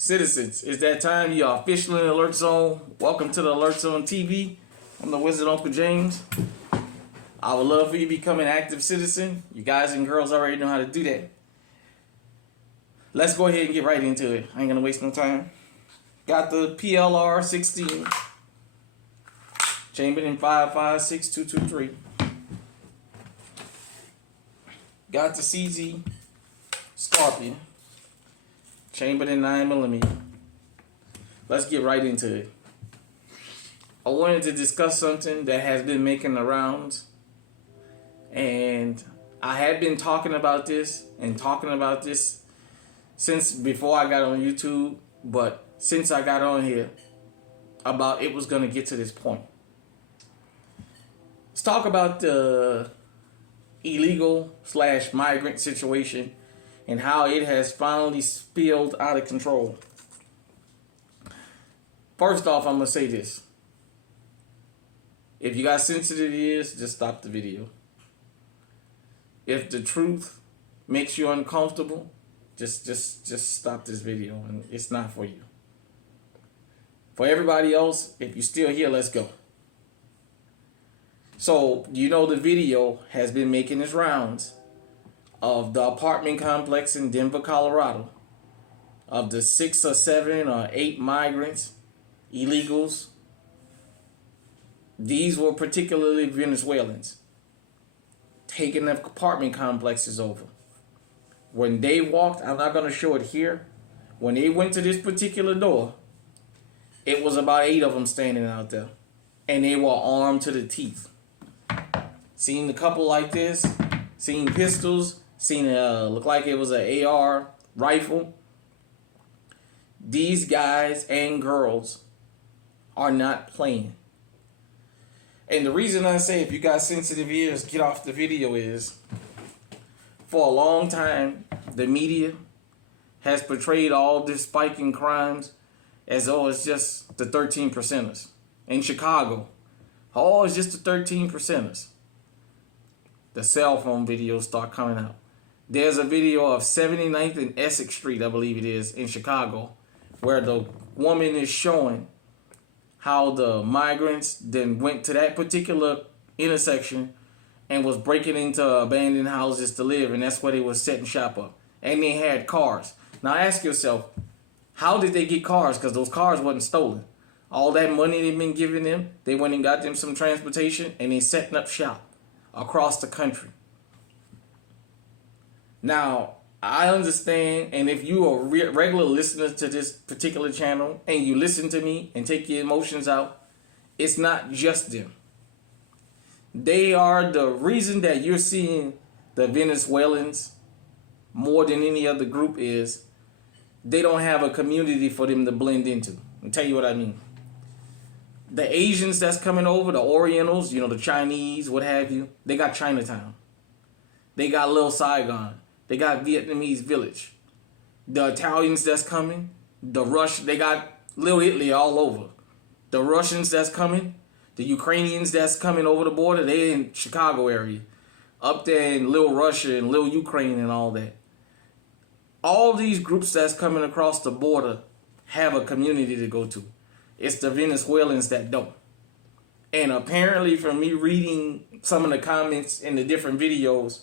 Citizens, it's that time. You are officially in the Alert Zone. Welcome to the Alert Zone TV. I'm the Wizard Uncle James. I would love for you to become an active citizen. You guys and girls already know how to do that. Let's go ahead and get right into it. I ain't gonna waste no time. Got the PLR 16. Chambered in 5.56 Got the CZ Scorpion. Chambered in 9mm. Let's get right into it. I wanted to discuss something that has been making the rounds. And I had been talking about this since before I got on YouTube. But since I got on here, about it was going to get to this point. Let's talk about the illegal/migrant situation and how it has finally spilled out of control. First off, I'm going to say this. If you got sensitive ears, just stop the video. If the truth makes you uncomfortable, just stop this video, and it's not for you. For everybody else, if you're still here, let's go. So, the video has been making its rounds of the apartment complex in Denver, Colorado, of the 6 or 7 or 8 migrants, illegals. These were particularly Venezuelans, taking the apartment complexes over. When they walked, I'm not going to show it here, when they went to this particular door, it was about 8 of them standing out there, and they were armed to the teeth. Seen a couple like this, seen pistols, seen look like it was an AR rifle. These guys and girls are not playing. And the reason I say if you got sensitive ears, get off the video is, for a long time, the media has portrayed all this spike in crimes as though it's just the 13 percenters. In Chicago, oh, it's just the 13 percenters. The cell phone videos start coming out. There's a video of 79th and Essex Street, I believe it is, in Chicago, where the woman is showing how the migrants then went to that particular intersection and was breaking into abandoned houses to live, and that's where they was setting shop up. And they had cars. Now ask yourself, how did they get cars? Because those cars wasn't stolen. All that money they've been giving them, they went and got them some transportation, and they setting up shop across the country. Now, I understand, and if you are a regular listener to this particular channel and you listen to me and take your emotions out, it's not just them. They are the reason that you're seeing the Venezuelans more than any other group is they don't have a community for them to blend into. I'll tell you what I mean. The Asians that's coming over, the Orientals, the Chinese, what have you, they got Chinatown. They got Little Saigon. They got Vietnamese Village. The Italians that's coming, they got Little Italy all over. The Russians that's coming, the Ukrainians that's coming over the border, they in Chicago area. Up there in Little Russia and Little Ukraine and all that. All these groups that's coming across the border have a community to go to. It's the Venezuelans that don't. And apparently from me reading some of the comments in the different videos,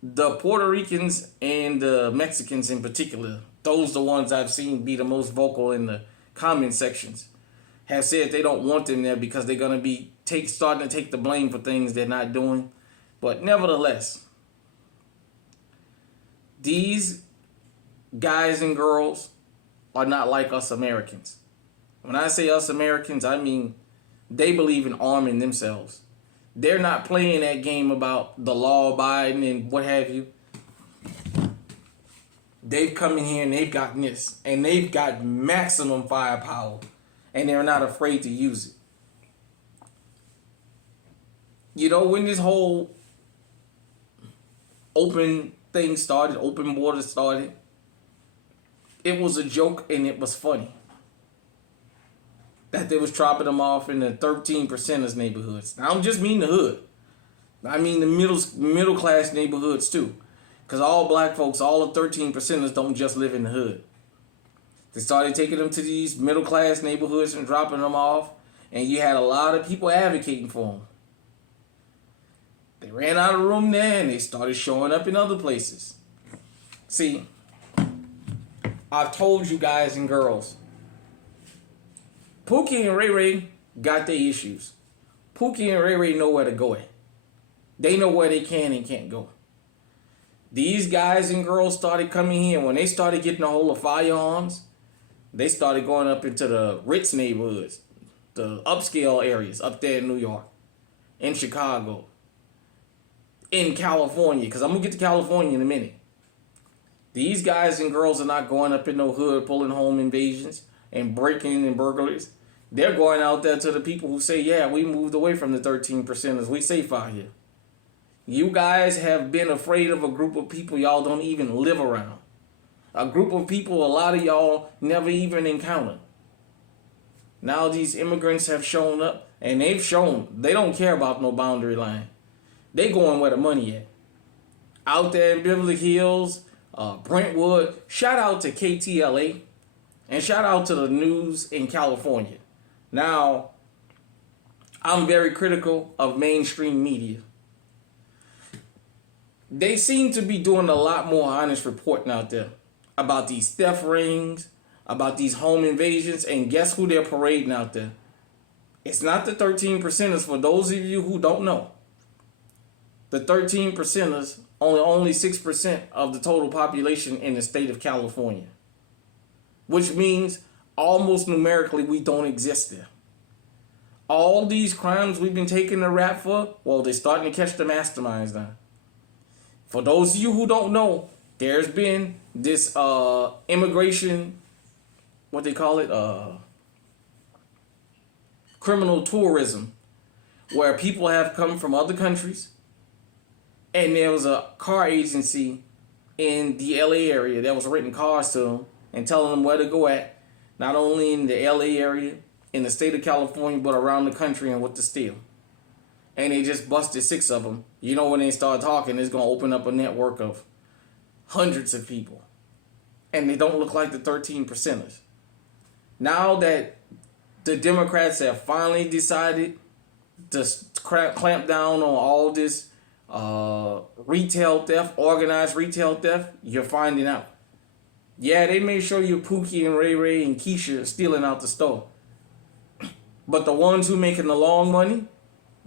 the Puerto Ricans and the Mexicans in particular, those the ones I've seen be the most vocal in the comment sections, have said they don't want them there because they're going to be starting to take the blame for things they're not doing. But nevertheless, these guys and girls are not like us Americans. When I say us Americans, I mean they believe in arming themselves. They're not playing that game about the law abiding and what have you. They've come in here and they've gotten this. And they've got maximum firepower. And they're not afraid to use it. When this whole open thing started, open border started, it was a joke and it was funny that they was dropping them off in the 13 percenters neighborhoods. I don't just mean the hood. I mean the middle class neighborhoods too. Because all black folks, all the 13%ers don't just live in the hood. They started taking them to these middle class neighborhoods and dropping them off. And you had a lot of people advocating for them. They ran out of room there and they started showing up in other places. See, I've told you guys and girls, Pookie and Ray Ray got their issues. Pookie and Ray Ray know where to go at. They know where they can and can't go. These guys and girls started coming here. When they started getting a hold of firearms, they started going up into the rich neighborhoods, the upscale areas up there in New York, in Chicago, in California, because I'm going to get to California in a minute. These guys and girls are not going up in no hood pulling home invasions and breaking and burglaries. They're going out there to the people who say, yeah, we moved away from the 13%ers. We safe out here. You guys have been afraid of a group of people y'all don't even live around. A group of people a lot of y'all never even encountered. Now these immigrants have shown up, and they've shown they don't care about no boundary line. They going where the money at. Out there in Beverly Hills, Brentwood. Shout out to KTLA, and shout out to the news in California. Now, I'm very critical of mainstream media. They seem to be doing a lot more honest reporting out there about these theft rings, about these home invasions, and guess who they're parading out there? It's not the 13%ers. For those of you who don't know, the 13%ers only 6% of the total population in the state of California, which means almost numerically we don't exist there. All these crimes we've been taking the rap for, well, they're starting to catch the masterminds now. For those of you who don't know, there's been this immigration, what they call it, criminal tourism, where people have come from other countries, and there was a car agency in the LA area that was renting cars to them and telling them where to go at, not only in the LA area, in the state of California, but around the country and what to steal. And they just busted 6 of them. You know, when they start talking, it's going to open up a network of hundreds of people. And they don't look like the 13%ers. Now that the Democrats have finally decided to clamp down on all this retail theft, organized retail theft, you're finding out. Yeah, they may show you Pookie and Ray Ray and Keisha stealing out the store. But the ones who making the long money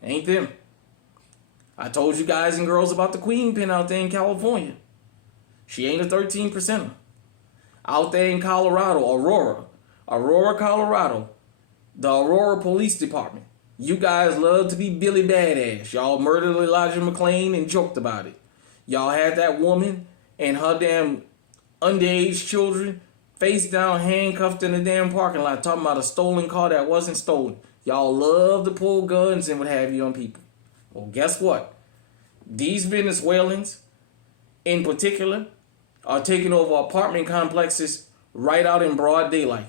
ain't them. I told you guys and girls about the Queen Pin out there in California. She ain't a 13%er. Out there in Colorado, Aurora, Colorado, the Aurora Police Department. You guys love to be Billy Badass. Y'all murdered Elijah McClain and joked about it. Y'all had that woman and her damn underage children face down, handcuffed in the damn parking lot, talking about a stolen car that wasn't stolen. Y'all love to pull guns and what have you on people. Well, guess what? These Venezuelans, in particular, are taking over apartment complexes right out in broad daylight.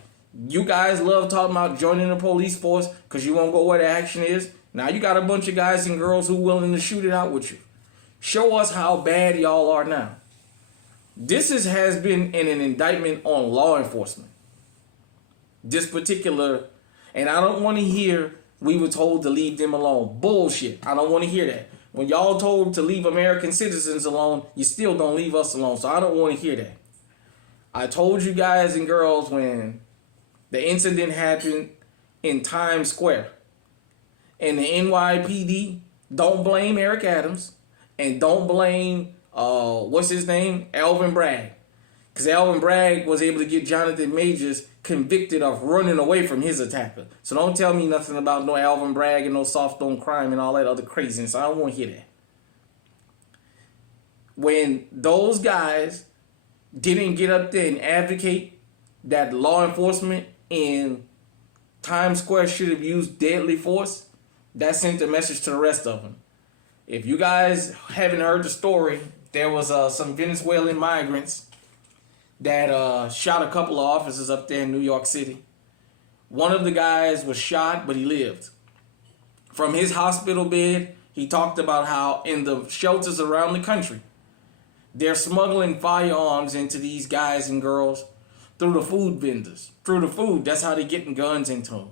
You guys love talking about joining the police force because you won't go where the action is. Now you got a bunch of guys and girls who willing to shoot it out with you. Show us how bad y'all are now. This has been an indictment on law enforcement. This particular, and I don't want to hear we were told to leave them alone. Bullshit. I don't want to hear that. When y'all told to leave American citizens alone, you still don't leave us alone. So I don't want to hear that. I told you guys and girls when the incident happened in Times Square, and the NYPD, don't blame Eric Adams and don't blame what's his name? Alvin Bragg. Because Alvin Bragg was able to get Jonathan Majors convicted of running away from his attacker. So don't tell me nothing about no Alvin Bragg and no soft on crime and all that other craziness. I don't want to hear that. When those guys didn't get up there and advocate that law enforcement in Times Square should have used deadly force, that sent a message to the rest of them. If you guys haven't heard the story, there was some Venezuelan migrants that shot a couple of officers up there in New York City. One of the guys was shot, but he lived. From his hospital bed, he talked about how in the shelters around the country, They're smuggling firearms into these guys and girls through the food vendors. Through the food, that's how they're getting guns into them.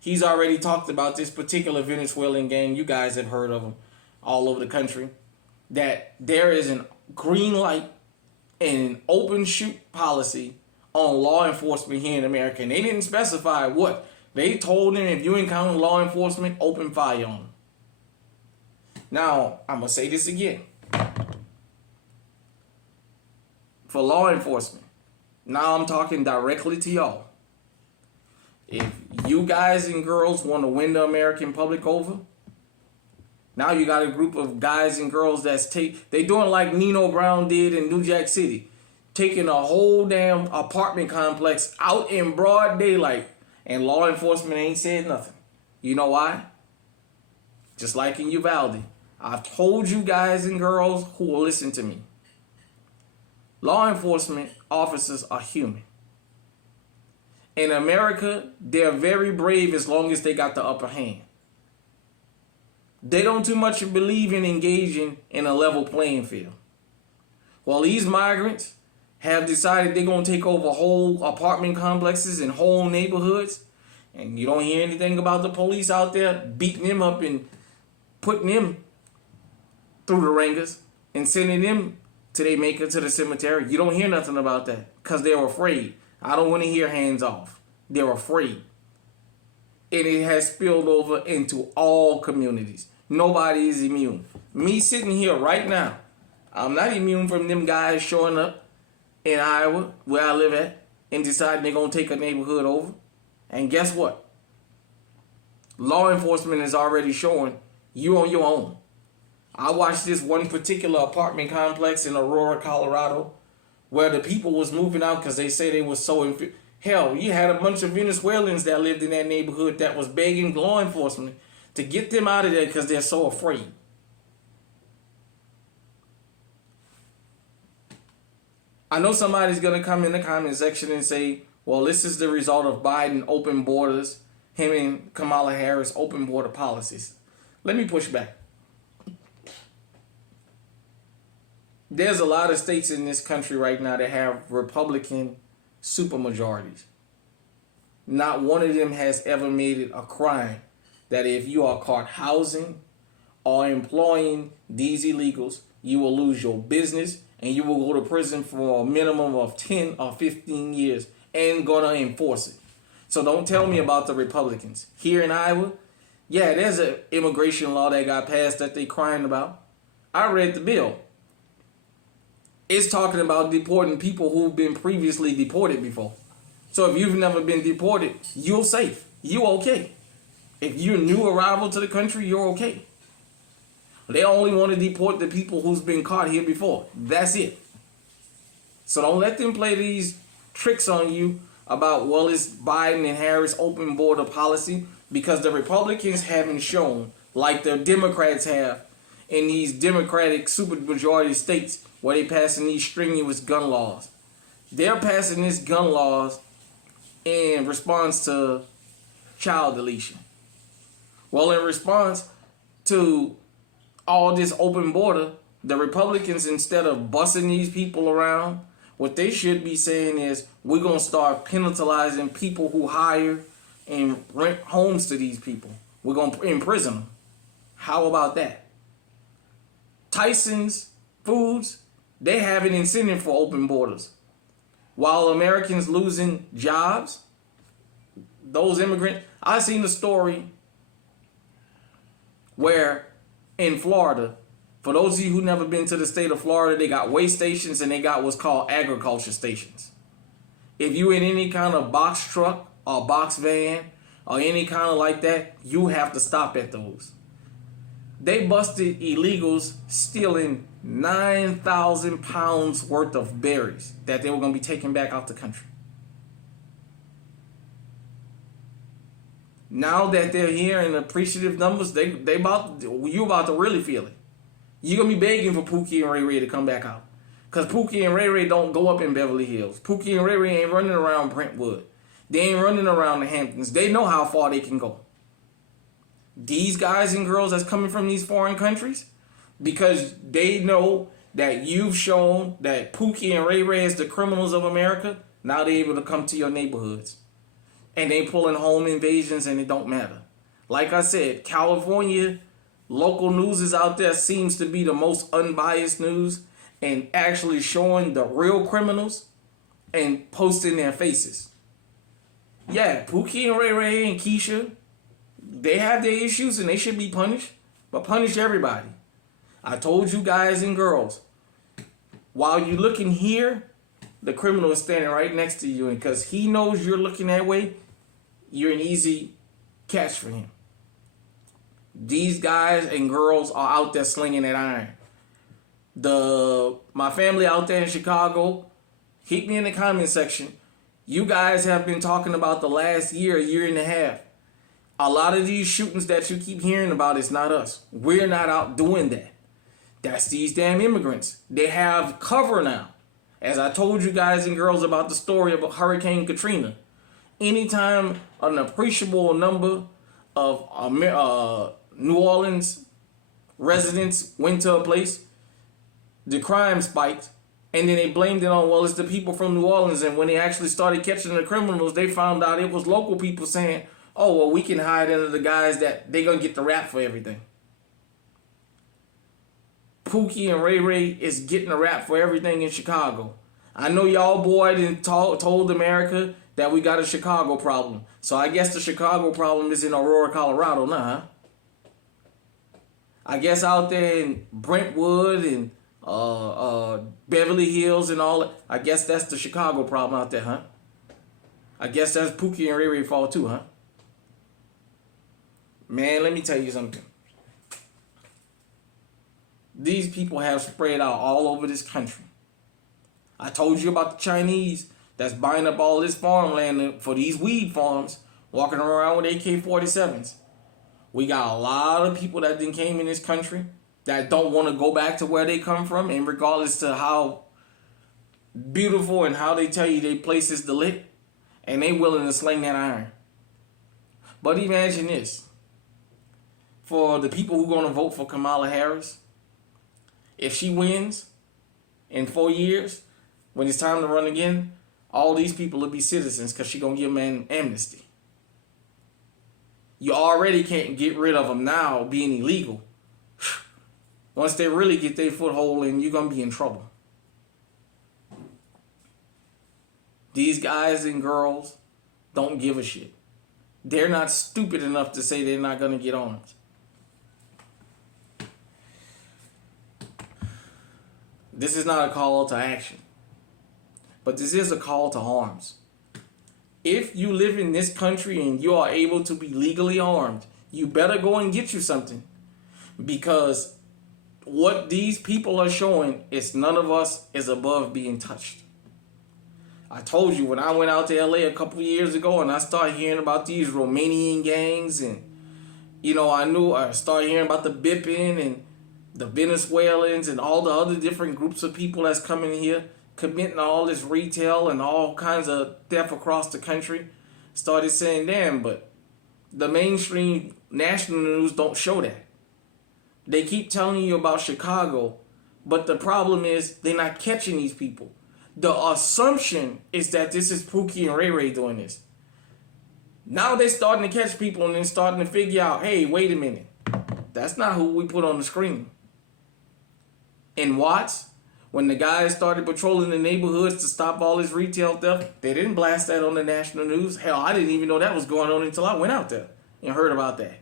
He's already talked about this particular Venezuelan gang. You guys have heard of them all over the country. That there is a green light and an open shoot policy on law enforcement here in America. And they didn't specify what. They told them if you encounter law enforcement, open fire on them. Now, I'm going to say this again. For law enforcement, now I'm talking directly to y'all. If you guys and girls want to win the American public over, now you got a group of guys and girls they doing like Nino Brown did in New Jack City, taking a whole damn apartment complex out in broad daylight, and law enforcement ain't said nothing. You know why? Just like in Uvalde, I've told you guys and girls who will listen to me. Law enforcement officers are human. In America, they're very brave as long as they got the upper hand. They don't too much believe in engaging in a level playing field. Well, these migrants have decided they're going to take over whole apartment complexes and whole neighborhoods, and you don't hear anything about the police out there beating them up and putting them through the ringers and sending them to they make it to the cemetery. You don't hear nothing about that because they're afraid. I don't want to hear hands off. They're afraid. And it has spilled over into all communities. Nobody is immune. Me sitting here right now, I'm not immune from them guys showing up in Iowa, where I live at, and deciding they're going to take a neighborhood over. And guess what? Law enforcement is already showing you on your own. I watched this one particular apartment complex in Aurora, Colorado, where the people was moving out because they say they were so hell, you had a bunch of Venezuelans that lived in that neighborhood that was begging law enforcement to get them out of there because they're so afraid. I know somebody's going to come in the comment section and say, well, this is the result of Biden open borders, him and Kamala Harris open border policies. Let me push back. There's a lot of states in this country right now that have Republican supermajorities. Not one of them has ever made it a crime that if you are caught housing or employing these illegals, you will lose your business and you will go to prison for a minimum of 10 or 15 years and gonna enforce it. So don't tell me about the Republicans. Here in Iowa, yeah, there's an immigration law that got passed that they crying about. I read the bill. It's talking about deporting people who've been previously deported before. So if you've never been deported, you're safe. You're okay. If you're a new arrival to the country, you're okay. They only want to deport the people who's been caught here before. That's it. So don't let them play these tricks on you about, well, it's Biden and Harris open border policy, because the Republicans haven't shown, like the Democrats have in these Democratic supermajority states where they passing these strenuous gun laws. They're passing these gun laws in response to child deletion. Well, in response to all this open border, the Republicans, instead of busing these people around, what they should be saying is, we're going to start penalizing people who hire and rent homes to these people. We're going to imprison them. How about that? Tyson's Foods, they have an incentive for open borders. While Americans losing jobs, those immigrants, I seen the story where in Florida, for those of you who never been to the state of Florida, they got way stations and they got what's called agriculture stations. If you in any kind of box truck or box van or any kind of like that, you have to stop at those. They busted illegals stealing 9,000 pounds worth of berries that they were going to be taking back out the country. Now that they're here in appreciative numbers, you about to really feel it. You're going to be begging for Pookie and Ray Ray to come back out. Because Pookie and Ray Ray don't go up in Beverly Hills. Pookie and Ray Ray ain't running around Brentwood. They ain't running around the Hamptons. They know how far they can go. These guys and girls that's coming from these foreign countries, because they know that you've shown that Pookie and Ray Ray is the criminals of America, now they're able to come to your neighborhoods. And they pulling home invasions and it don't matter. Like I said, California, local news is out there seems to be the most unbiased news and actually showing the real criminals and posting their faces. Yeah, Pookie and Ray Ray and Keisha, they have their issues and they should be punished, but punish everybody. I told you guys and girls, while you're looking here, the criminal is standing right next to you, and because he knows you're looking that way, you're an easy catch for him. These guys and girls are out there slinging that iron. My family out there in Chicago, hit me in the comment section. You guys have been talking about the last year and a half. A lot of these shootings that you keep hearing about, it's not us. We're not out doing that. That's these damn immigrants. They have cover now. As I told you guys and girls about the story about Hurricane Katrina. Anytime an appreciable number of New Orleans residents went to a place, the crime spiked, and then they blamed it on, well, it's the people from New Orleans. And when they actually started catching the criminals, they found out it was local people saying, oh, well, we can hide under the guys that they're going to get the rap for everything. Pookie and Ray Ray is getting a rap for everything in Chicago. I know y'all boy told America that we got a Chicago problem. So I guess the Chicago problem is in Aurora, Colorado now, huh? I guess out there in Brentwood and Beverly Hills and all that, I guess that's the Chicago problem out there, huh? I guess that's Pookie and Ray Ray fault too, huh? Man, let me tell you something. These people have spread out all over this country. I told you about the Chinese that's buying up all this farmland for these weed farms, walking around with AK-47s. We got a lot of people that then came in this country that don't want to go back to where they come from, and regardless to how beautiful and how they tell you they place is lit, and they willing to sling that iron. But imagine this. For the people who are going to vote for Kamala Harris, if she wins in 4 years, when it's time to run again, all these people will be citizens because she's going to give them an amnesty. You already can't get rid of them now being illegal. Once they really get their foothold in, you're going to be in trouble. These guys and girls don't give a shit. They're not stupid enough to say they're not going to get armed. This is not a call to action, but this is a call to arms. If you live in this country and you are able to be legally armed, you better go and get you something, because what these people are showing is none of us is above being touched. I told you when I went out to LA a couple years ago and I started hearing about these Romanian gangs, and I started hearing about the Bippin and the Venezuelans and all the other different groups of people that's coming here committing all this retail and all kinds of theft across the country. Started saying, damn, but the mainstream national news don't show that. They keep telling you about Chicago, but the problem is they're not catching these people. The assumption is that this is Pookie and Ray Ray doing this. Now they're starting to catch people and then starting to figure out, hey, wait a minute. That's not who we put on the screen. In Watts, when the guys started patrolling the neighborhoods to stop all this retail theft, they didn't blast that on the national news. Hell, I didn't even know that was going on until I went out there and heard about that.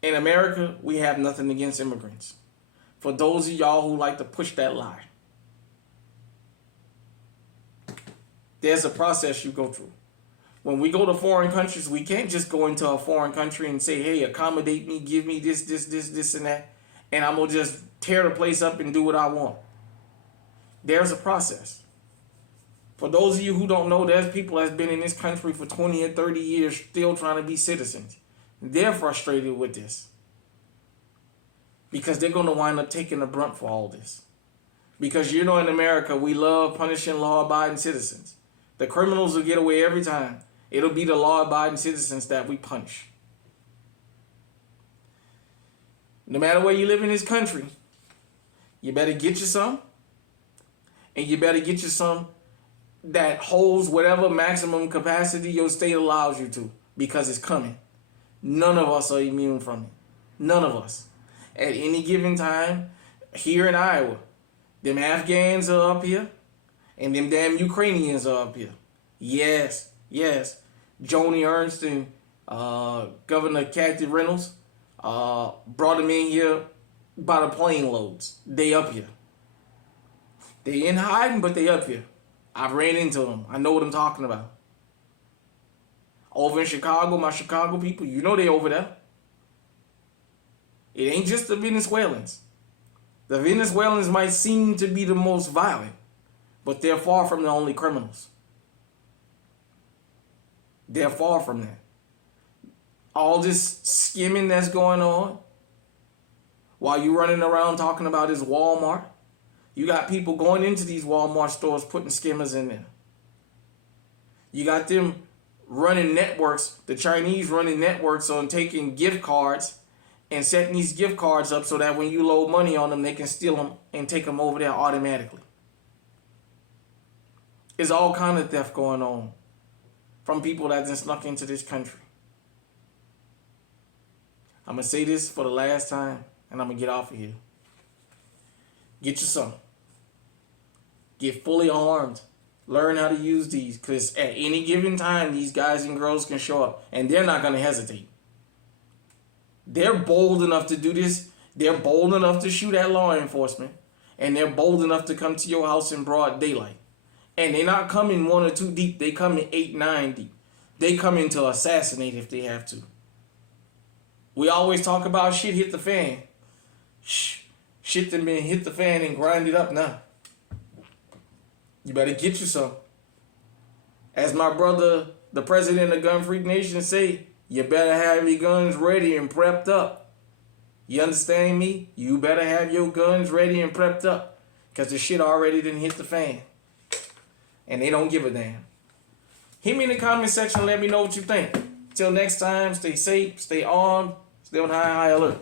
In America, we have nothing against immigrants. For those of y'all who like to push that lie, there's a process you go through. When we go to foreign countries, we can't just go into a foreign country and say, hey, accommodate me, give me this, and that, and I'm going to just tear the place up and do what I want. There's a process. For those of you who don't know, there's people that's been in this country for 20 or 30 years still trying to be citizens. They're frustrated with this because they're going to wind up taking the brunt for all this. Because in America, we love punishing law-abiding citizens. The criminals will get away every time. It'll be the law-abiding citizens that we punish. No matter where you live in this country, you better get you some. And you better get you some that holds whatever maximum capacity your state allows you to, because it's coming. None of us are immune from it. None of us. At any given time, here in Iowa, them Afghans are up here, and them damn Ukrainians are up here. Yes, yes. Joni Ernst and Governor Kathy Reynolds brought them in here by the plane loads. They up here. They in hiding, but they up here. I've ran into them. I know what I'm talking about. Over in Chicago, my Chicago people, you know they over there. It ain't just the Venezuelans. The Venezuelans might seem to be the most violent, but they're far from the only criminals. They're far from that. All this skimming that's going on while you running around talking about this Walmart. You got people going into these Walmart stores putting skimmers in there. You got them running networks, the Chinese running networks on taking gift cards and setting these gift cards up so that when you load money on them, they can steal them and take them over there automatically. There's all kind of theft going on from people that just snuck into this country. I'm going to say this for the last time, and I'm going to get off of here. Get you some. Get fully armed. Learn how to use these, because at any given time, these guys and girls can show up, and they're not going to hesitate. They're bold enough to do this. They're bold enough to shoot at law enforcement, and they're bold enough to come to your house in broad daylight. And they're not coming 1 or 2 deep. They come in 8, 9 deep. They come in to assassinate if they have to. We always talk about shit hit the fan. Shit that been hit the fan and grind it up now. You better get you some. As my brother, the president of Gun Freak Nation, say, you better have your guns ready and prepped up. You understand me? You better have your guns ready and prepped up, because the shit already didn't hit the fan. And they don't give a damn. Hit me in the comment section and let me know what you think. Till next time, stay safe, stay armed, stay on high alert.